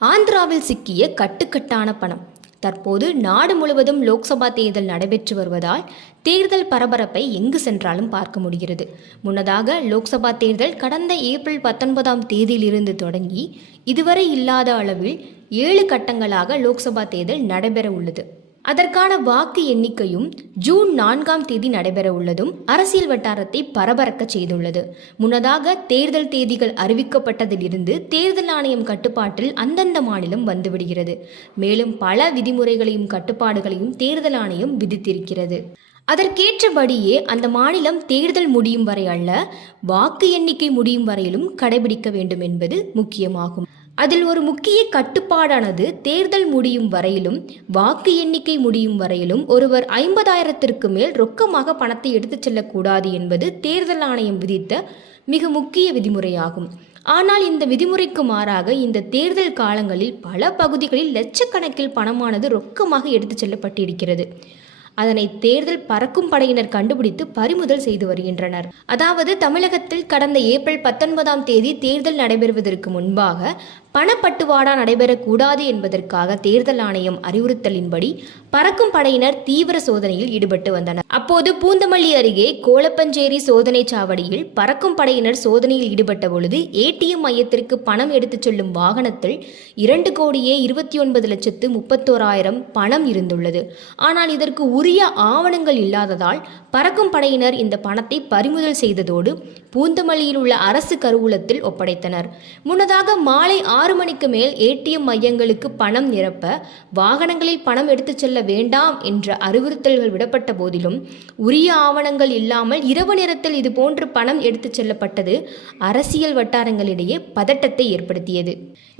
ஆந்திராவில் சிக்கிய கட்டுக்கட்டான பணம். தற்போது நாடு முழுவதும் லோக்சபா தேர்தல் நடைபெற்று வருவதால் தேர்தல் பரபரப்பை எங்கு சென்றாலும் பார்க்க முடிகிறது. முன்னதாக லோக்சபா தேர்தல் கடந்த ஏப்ரல் பத்தொன்பதாம் தேதியிலிருந்து தொடங்கி இதுவரை இல்லாத அளவில் ஏழு கட்டங்களாக லோக்சபா தேர்தல் நடைபெற உள்ளது. அதற்கான வாக்கு எண்ணிக்கையும் ஜூன் நான்காம் தேதி நடைபெற உள்ளதும் அரசியல் வட்டாரத்தை பரபரக்க செய்துள்ளது. முன்னதாக தேர்தல் தேதிகள் அறிவிக்கப்பட்டதிலிருந்து தேர்தல் ஆணையம் கட்டுப்பாட்டில் அந்தந்த மாநிலம் வந்துவிடுகிறது. மேலும் பல விதிமுறைகளையும் கட்டுப்பாடுகளையும் தேர்தல் ஆணையம் விதித்திருக்கிறது. அதற்கேற்றபடியே அந்த மாநிலம் தேர்தல் முடியும் வரை அல்ல வாக்கு எண்ணிக்கை முடியும் வரையிலும் கடைபிடிக்க வேண்டும் என்பது முக்கியமாகும். அதில் ஒரு முக்கிய கட்டுப்பாடானது தேர்தல் முடியும் வரையிலும் வாக்கு எண்ணிக்கை முடியும் வரையிலும் ஒருவர் ஐம்பதாயிரத்திற்கு மேல் ரொக்கமாக பணத்தை எடுத்துச் செல்லக்கூடாது என்பது தேர்தல் ஆணையம் விதித்த மிக முக்கிய விதிமுறையாகும். ஆனால் இந்த விதிமுறைக்கு மாறாக இந்த தேர்தல் காலங்களில் பல பகுதிகளில் லட்சக்கணக்கில் பணமானது ரொக்கமாக எடுத்துச் செல்லப்பட்டிருக்கிறது. அதனை தேர்தல் பறக்கும் படையினர் கண்டுபிடித்து பறிமுதல் செய்து வருகின்றனர். அதாவது தமிழகத்தில் கடந்த ஏப்ரல் பத்தொன்பதாம் தேதி தேர்தல் நடைபெறுவதற்கு முன்பாக பணப்பட்டுவாடா நடைபெறக்கூடாது என்பதற்காக தேர்தல் ஆணையம் அறிவுறுத்தலின்படி பறக்கும் படையினர் தீவிர சோதனையில் ஈடுபட்டு வந்தனர். அப்போது பூந்தமல்லி அருகே கோலப்பஞ்சேரி சோதனை சாவடியில் பறக்கும் படையினர் சோதனையில் ஈடுபட்ட பொழுது ஏடிஎம் மையத்திற்கு பணம் எடுத்துச் செல்லும் வாகனத்தில் இரண்டு கோடியே இருபத்தி ஒன்பது லட்சத்து முப்பத்தோராயிரம் பணம் இருந்துள்ளது. ஆனால் இதற்கு உரிய ஆவணங்கள் இல்லாததால் பறக்கும் படையினர் இந்த பணத்தை பறிமுதல் செய்ததோடு பூந்தமல்லியில் உள்ள அரசு கருவூலத்தில் ஒப்படைத்தனர். முன்னதாக மாலை ஆறு ஆறு மணிக்கு மேல் ஏடிஎம் மையங்களுக்கு பணம் நிரப்ப வாகனங்களில் பணம் எடுத்துச் செல்ல வேண்டாம் என்ற அறிவுறுத்தல்கள் விடப்பட்ட போதிலும் உரிய ஆவணங்கள் இல்லாமல் இரவு நேரத்தில் இதுபோன்று பணம் எடுத்துச் செல்லப்பட்டது அரசியல் வட்டாரங்களிடையே பதட்டத்தை ஏற்படுத்தியது.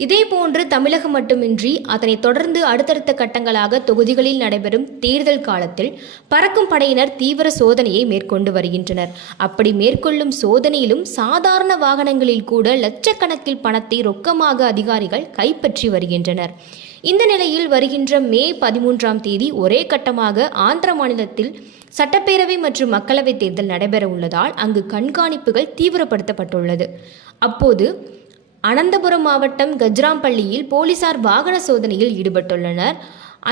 இதேபோன்று தமிழகம் மட்டுமின்றி அதனைத் தொடர்ந்து அடுத்தடுத்த கட்டங்களாக தொகுதிகளில் நடைபெறும் தேர்தல் காலத்தில் பறக்கும் படையினர் தீவிர சோதனையை மேற்கொண்டு வருகின்றனர். அப்படி மேற்கொள்ளும் சோதனையிலும் சாதாரண வாகனங்களில் கூட லட்சக்கணக்கில் பணத்தை ரொக்கமாக அதிகாரிகள் கைப்பற்றி வருகின்றனர். இந்த நிலையில் வருகின்ற மே பதிமூன்றாம் தேதி ஒரே கட்டமாக ஆந்திர மாநிலத்தில் சட்டப்பேரவை மற்றும் மக்களவைத் தேர்தல் நடைபெற உள்ளதால் அங்கு கண்காணிப்புகள் தீவிரப்படுத்தப்பட்டுள்ளது. அப்போது அனந்தபுரம் மாவட்டம் கஜ்ராம்பள்ளியில் போலீசார் வாகன சோதனையில் ஈடுபட்டுள்ளனர்.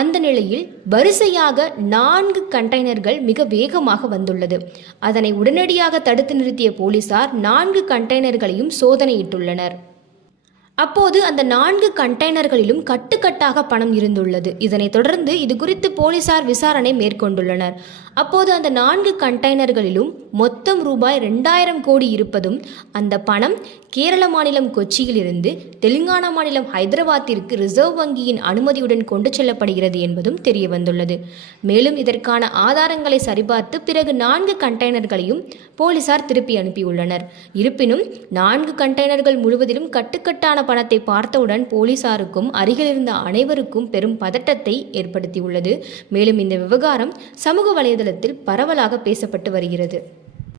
அந்த நிலையில் வரிசையாக நான்கு கண்டெய்னர்கள் மிக வேகமாக வந்துள்ளது. அதனை உடனடியாக தடுத்து நிறுத்திய போலீசார் நான்கு கண்டெய்னர்களையும் சோதனையிட்டுள்ளனர். அப்போது அந்த நான்கு கண்டெய்னர்களிலும் கட்டுக்கட்டாக பணம் இருந்துள்ளது. இதனைத் தொடர்ந்து இது குறித்து போலீசார் விசாரணை மேற்கொண்டுள்ளனர். அப்போது அந்த நான்கு கண்டெய்னர்களிலும் மொத்தம் ரூபாய் ரெண்டாயிரம் கோடி இருப்பதும் அந்த பணம் கேரள மாநிலம் கொச்சியிலிருந்து தெலுங்கானா மாநிலம் ஹைதராபாத்திற்கு ரிசர்வ் வங்கியின் அனுமதியுடன் கொண்டு செல்லப்படுகிறது என்பதும் தெரிய வந்துள்ளது மேலும் இதற்கான ஆதாரங்களை சரிபார்த்து பிறகு நான்கு கண்டெய்னர்களையும் போலீசார் திருப்பி அனுப்பியுள்ளனர். இருப்பினும் நான்கு கண்டெய்னர்கள் முழுவதிலும் கட்டுக்கட்டான பணத்தை பார்த்தவுடன் போலீசாருக்கும் அருகிலிருந்த அனைவருக்கும் பெரும் பதட்டத்தை ஏற்படுத்தியுள்ளது. மேலும் இந்த விவகாரம் சமூக வலைதளத்தில் பரவலாக பேசப்பட்டு வருகிறது.